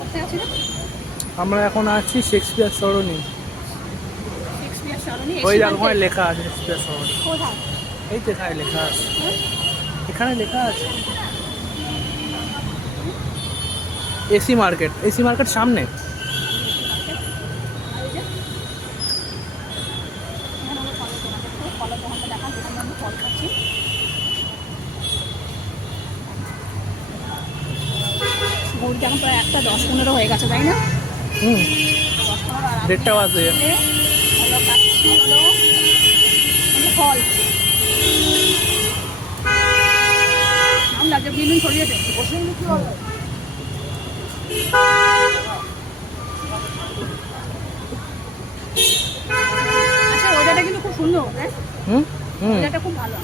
কোথায় আছি রে? আমরা এখন আছি শেক্সপিয়ার সরণি। শেক্সপিয়ার সরণি ওই এসি ওখানে মার্কেট। লেখা আছে শেক্সপিয়ার সরণি। কোথায়? এই তো এখানে লেখা আছে, হ্যাঁ? এখানে লেখা আছে এসি মার্কেট। এসি মার্কেট সামনে। আর এই যে এখানে আমরা ফলের দোকান দেখো, ফলের দোকানটা দেখা, যেখানে আমরা ফল খাচ্ছি। ঘড়িটা এখন প্রায় 1:10-15 হয়ে গেছে, তাই না? হুম, 10:15 আর 1:30 বাজে। হলো খাচ্ছি হলো ফল। কেমন লাগছে? বিলুন ছড়িয়ে দে। আচ্ছা, ওয়েদারটা কিন্তু খুব সুন্দর, হ্যাঁ? হুম হুম ওয়েদারটা খুব ভালো।